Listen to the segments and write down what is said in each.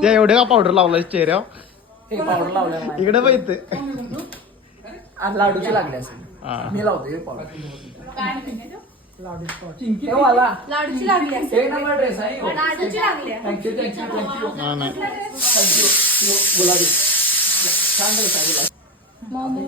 त्या एवढे का पावडर लावलाय चेहऱ्यावर? पावडर लावल्या इकडे पाहिजे. लाडूची लागली असेल. मी लावतो पावडर. लाडूची लागली एक नंबर ड्रेस आहे. लाडूची लागली थँक्यू थँक्यू थँक्यू थँक्यू. गुलाबी छान ड्रेस आहे गुलाबी.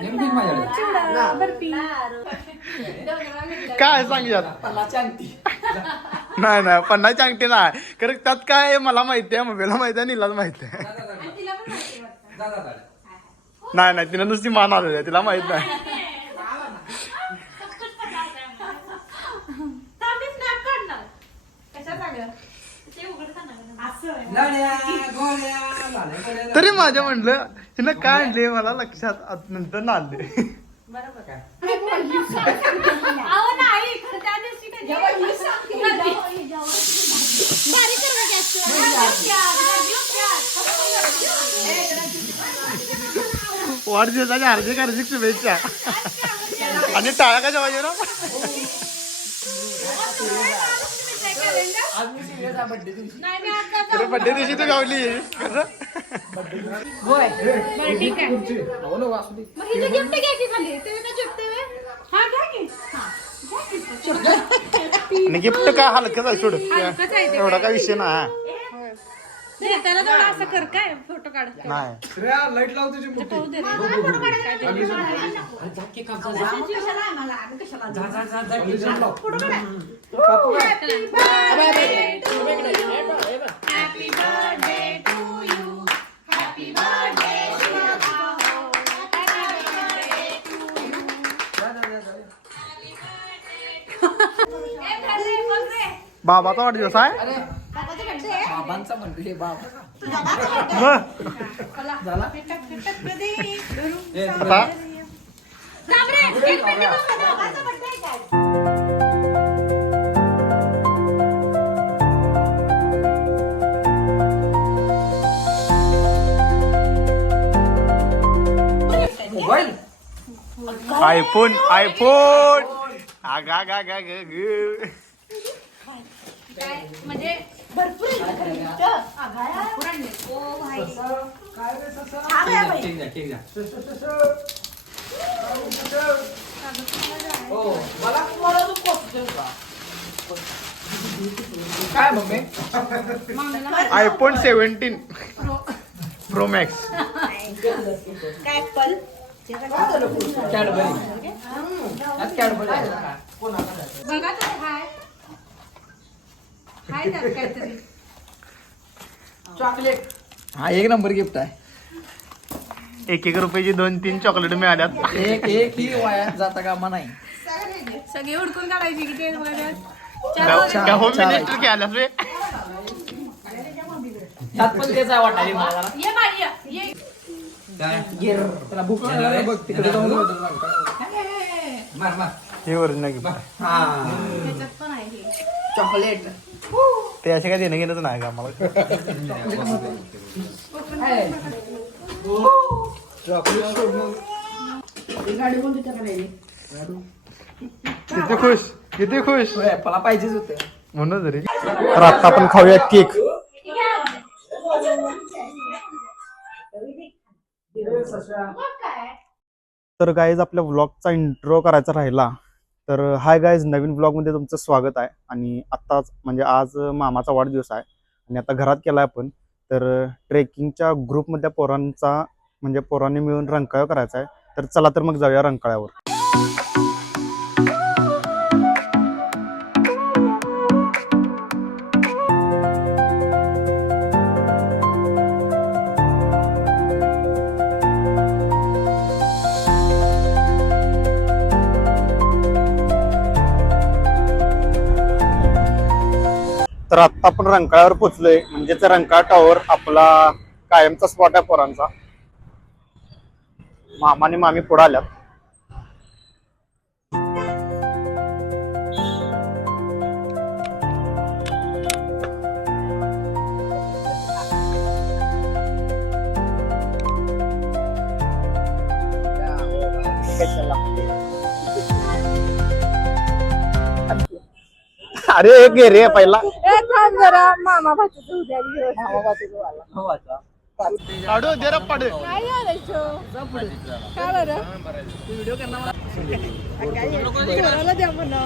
नेमकी माझ्याकडे काय सांगूयात? पन्नासची अंगठी. नाही नाही 50 अंगठी नाही कारण त्यात काय मला माहिती आहे, मम्मीला माहिती आहे, नीलाच माहिती आहे. नाही नाही तिला नुसती मान आलेली आहे, तिला माहित नाही. तरी माझ्या म्हणलं हिनं काय आणले मला लक्षात नंतर ना आणले. वाढदिवसाच्या हार्दिक हार्दिक शुभेच्छा. आणि टाळ्या कशा पाहिजे ना? बड्डे दिवशी तू गावली कसं? आणि गिफ्ट काय हलकच आहे सोड, एवढा काय विषय नाही. असं कर काय फोटो काढ नाही लाईट लाव तुझी happy birthday to you. Happy birthday बाबाचा वाढदिवस आहे बाबांचा म्हणतो बाबा. आता मोबाईल आयफोन आगा गा गा ग म्हणजे भरपूर काय मम्मी आयफोन 17 प्रो मॅक्स. बघा तर हाय त्यात काहीतरी चॉकलेट. हा एक नंबर गिफ्ट आहे. 1-1 रुपयाची 2-3 चॉकलेट मिळाल्यात. एक ही वाया जाता कामा नाही. सगळे हुडकून काढायची की ते होम मिनिस्टर की आल्यास रे. त्यात पण तेच आहे वाटायला मला जरा. ये बाई ये त्याला भूक लागली बघ तिकडे जाऊन मार. हे ओरिजिनल गिफ्ट. त्याच्यात पण आहे हे. चॉकलेट. ते असे काय देणं घेणंच नाही का मला. किती खुश मला पाहिजेच होते म्हणून तरी. तर आता आपण खाऊया केक. तर गाईज आपल्या व्लॉगचा इंट्रो करायचा राहिला. तर हाय गाईज, नवीन व्लॉगमध्ये तुमचं स्वागत आहे. आणि आत्ताच म्हणजे आज मामाचा वाढदिवस आहे आणि आता घरात केला आहे आपण. तर ट्रेकिंगच्या ग्रुपमधल्या पोरांचा म्हणजे पोरांनी मिळून रंकाळा करायचा आहे. तर चला तर मग जाऊया रंकाळ्यावर. तर आता आपण रंकाळ्यावर पोहोचलोय. म्हणजेच रंकाळा टॉवर आपला कायमचा स्पॉट आहे पोरांचा. मामा आणि मामी पुढे आल्यात. अरे एक घे रे पहिला जरा मामा भाचीचं उद्या अडो दे रे पड काय काय बरं द्या म्हणा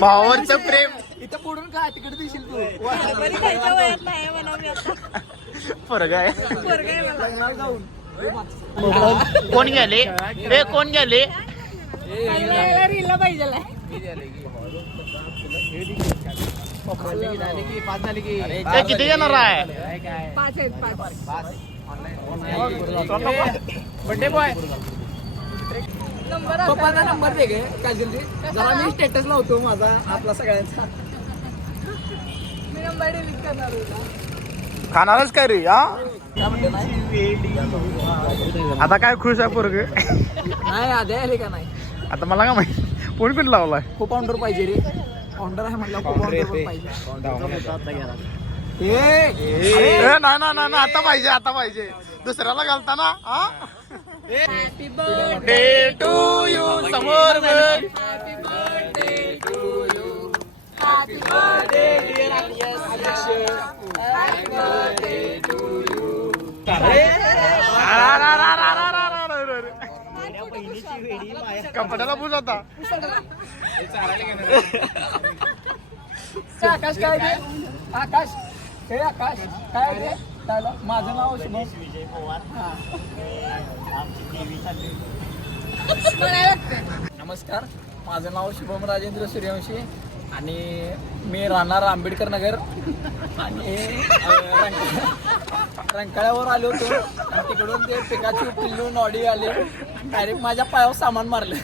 भावाचं प्रेम इथं पुढून का तिकडे दिशील तू खायच्या वयात नाही म्हणा मी आता फरक आहे पोरगं आहे मला. लग्नाला जाऊन कोण गेले रे कोण गेले यायला रीलला पाहिजे ते किती येणार आहे 5 आहेत 5 बर्थडे बॉय नंबर पप्पाचा नंबर दे गे काजलजी जरा मी स्टेटस लावतो माझा आपला सगळ्यांचा मी नंबर डिलीट करणार होता खाणारच काय रे हा काय म्हणते नाही आता काय खुश आहे पोरग नाही आधी आले का नाही आता मला काय माहिती कोण कोण लावलाय को पाऊंडर पाहिजे रे पाऊंडर आहे म्हटलं को पाऊंडर पण पाहिजे नाही आता पाहिजे आता पाहिजे दुसऱ्याला घालताना happy birthday day to you समोर happy birthday to you happy birthday happy birthday to you कपड्याला बुज आता आकाश काय रे आकाश हे आकाश काय रे त्याला माझं नाव शुभम हा. नमस्कार माझं नाव शुभम राजेंद्र सूर्यवंशी आणि मी राहणार आंबेडकर नगर आणि रंकाळ्यावर आलो होतो आणि तिकडून ते पिकाची पिल्लू नॉडी आले डायरेक्ट माझ्या पायावर सामान मारले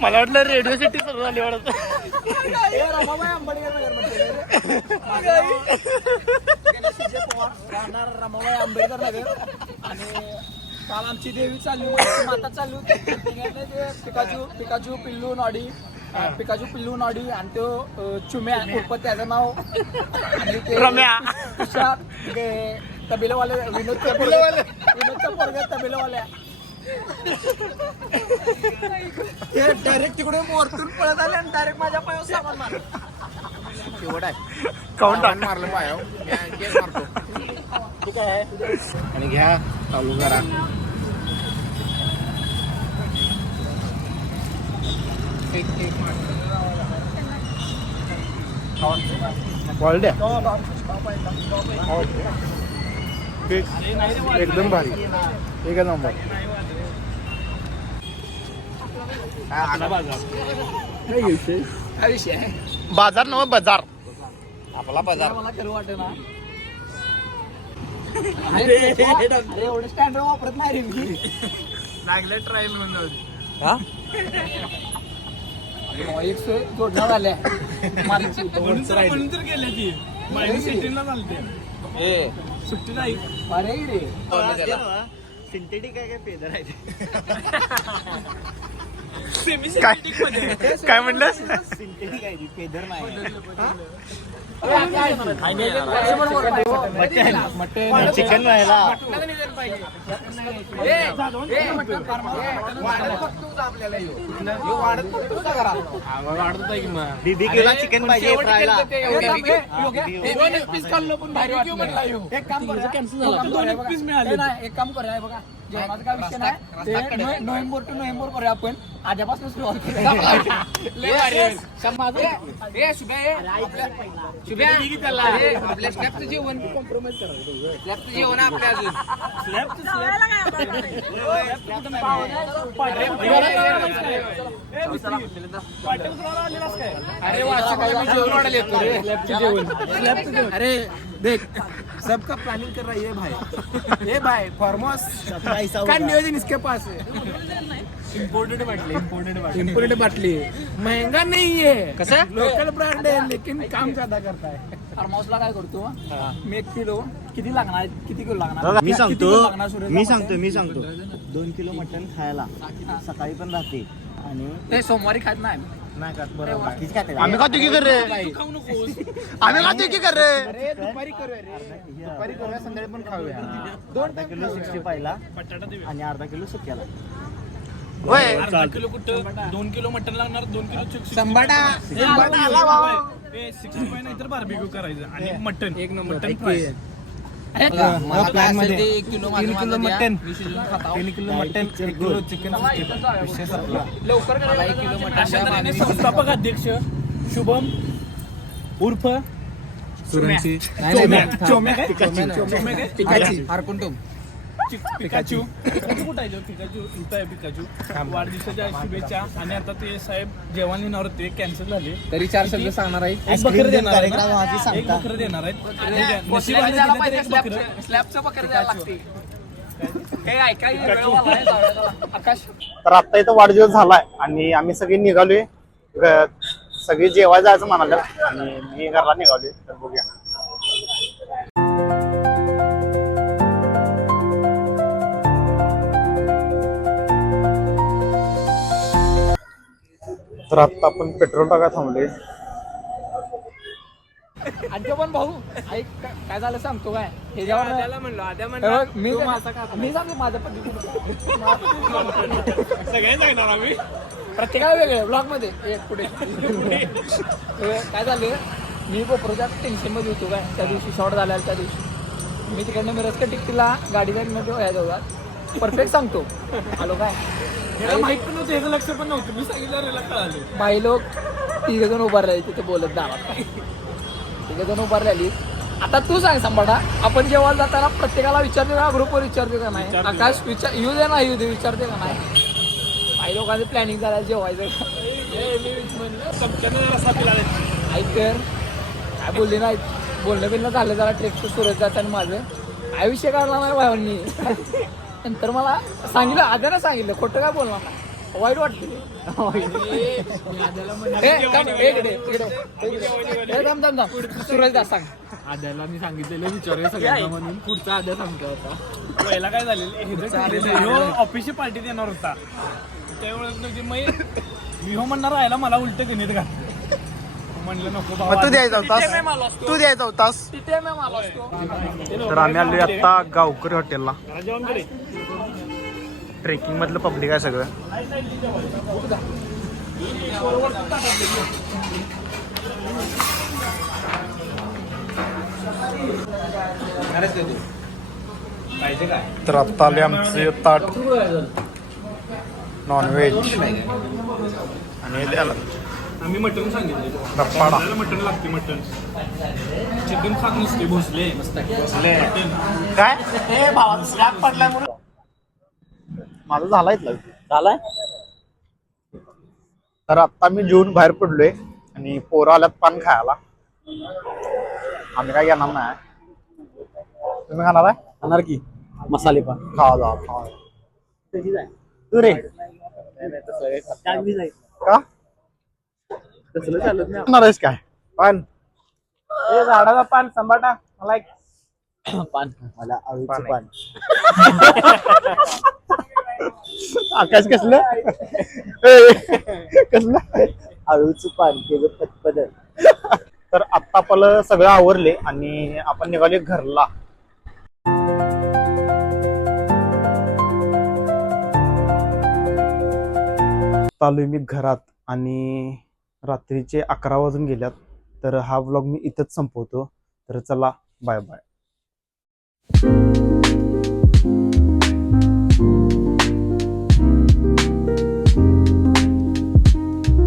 मला वाटलं रेडिओ सिटी सुरू झाली वाटत हे रमाबाई आंबेडकर नगर म्हटलं राहणार रमाबाई आंबेडकर नगर आणि काल आमची देवी चालली होती माता चालली होती ते पिकाचू पिल्लू नॉडी पिकाचू पिल्लू नॉडी आणि तो चुम्या उर्फ त्याचं नाव आणि ते रम्या तुषार तबेलेवाले विनोदचा पोरगा तबेलेवाल्या ते डायरेक्ट तिकडे वरतून पळत आले आणि डायरेक्ट माझ्या पायावर सामान मारलं शेवट आहे काउंट मारलं पायावर मारतो ठीक आहे आणि घ्या चालू करा एकदम भारी एक नंबर काय विषय आहे बाजार नव बाजार आपला बाजार मला खरं वाटत ना अरे एवढं स्टँडर्ड वापरत नाही रे मी लागलं ट्रायल म्हणून एक सोय जोडण्यात आल्या म्हणून तर गेल्या ती सुट्टीला चालते सुट्टी नाही अरे रे सिंथेटिक आहे काय पेदर आहे काय म्हणलंस सिंथेटिक आहे ती पेदर नाही चिकन राहिला बीबी केला चिकन पाहिजे फ्रायला एक काम करूया बघा जेवणाचा काय विषय नाही नोव्हेंबर टू नोव्हेंबर करूया आपण आजपासून सुरुवात आपल्या स्लॅबचं जेवण कॉम्प्रोमाइज करायचं स्लॅबचं जेवण आपल्या अजून अरे देख सबका प्लानिंग कर रहा है ये भाई फॉर्मस का नियोजन इसके पास है इम्पोर्टेड बाटली महंगा नहीं है कसं लोकल ब्रँड आहे लेकिन काम ज्यादा करता है फार्महाऊसला काय करतो मी 1 किलो किती लागणार किती किलो लागणार मी किती सांगतो किलो लागणार सूर्य? मी सांगतो 2 किलो मटण खायला सकाळी पण राहते आणि ते सोमवारी खात नाही नाही का बरोबर बाकीच काय ते? आम्ही खातो की कर रे खाऊ नकोस आम्ही खातो की कर रे अरे दुपारी करूया रे दुपारी करूया संध्याकाळी पण खाऊया अर्धा किलो 65 ला आणि अर्धा किलो सुक्याला होय अर्धा किलो कुठं 2 किलो मटन लागणार 2 किलो संबाटा 65 नाही तर बार्बिक्यू करायचं आणि मटन एक नंबर मटन फ्राय प्लॅन मध्ये 1 kilo mutton 3 kilo mutton 1 kilo chicken लवकर संस्थापक अध्यक्ष शुभम उर्फ पिकाचू वाढदिवसाच्या शुभेच्छा. आणि आता ते साहेब जेवण येणार होते कॅन्सल झाले तरी 4 शब्द सांगणार आहेत. एक बकरं देणार आहेत. तर आता इथं वाढदिवस झालाय आणि आम्ही सगळे निघालोय. सगळे जेवायला जायचं म्हणाले आणि मी घरला निघालोय. तर बघूया. तर आता आपण पेट्रोल टाका थांबले. पण भाऊ ऐक काय झालं सांगतो काय हे जेव्हा म्हणलो आद्या म्हणलं मी सांगतो माझ्या सगळ्यांनी सांगणार आम्ही प्रत्येकाला वेगळं ब्लॉग मध्ये एक पुढे काय झालं मी कोपरोच्या टेन्शन मध्ये होतो काय त्या दिवशी शॉर्ट झाल्या त्या दिवशी मी तिकडनं मिरजच्या टिकटीला गाडीच्या व्हायचा परफेक्ट सांगतो आलो काय माहित पण नव्हतं याचं लक्ष पण नव्हतं मी सांगितलं कळालं बाई लोक 3 जण उभारले तिथे बोलत दारात 3 जण उभारले आली. आता तू सांग संभाटा आपण जेवायला जाताना प्रत्येकाला विचारते का ग्रुपवर विचारते का नाही आकाश येऊ दे ना येऊ दे विचारते का नाही काही लोकांचं प्लॅनिंग झालं जेवायचं ऐक तर काय बोलले नाही बोलणं बिलणं झालं जरा ट्रेकचं सुरत जातं आणि माझं काय विषय काढला नाही भावांनी नंतर मला सांगितलं आद्यानं सांगितलं खोटं काय बोलणार नाही वाईट वाटतं सुरज दास सांग आद्याला मी सांगितलेलं विचारूया सगळ्यांना म्हणून पुढचा आद्या सांगतो आता पहिला काय झालेलं ऑफिसची पार्टी देणार होता त्यावेळेस मी हो म्हणणार राहायला मला उलट गणित घाल म्हणलं नको तू द्यायचा होतास तिथे मी मला असतो. तर आम्ही आलोय आता गावकरी हॉटेलला. ट्रेकिंग मधलं पब्लिक आहे सगळं. तर आता आले आमचे ताट नॉनव्हेज आणि आम्ही मटन सांगितलं रप्पाडा. मटन लागते मटन चिकन खात नसते भोसले काय पडलाय म्हणून माझं झालाय झालाय. तर आता मी जेवून बाहेर पडलोय आणि पोरं आल्यात पान खायला. आम्ही काय घेणार नाही. तुम्ही खाणार आहे? खाणार की मसाले पान खावा जा खावा. तू रे का तसलं चालत नाही खाणार आहेस काय पान? झाडाचा पान संबाटा मला एक पान मला आळूचं पान आकाश कसलं कसलं आळूचं पान त्याचं पतपद. तर आता आपलं सगळं आवरले आणि आपण निघाले घरला. चालू मी घरात आणि रात्रीचे 11 वाजून गेल्यात. तर हा व्लॉग मी इथंच संपवतो. तर चला बाय बाय.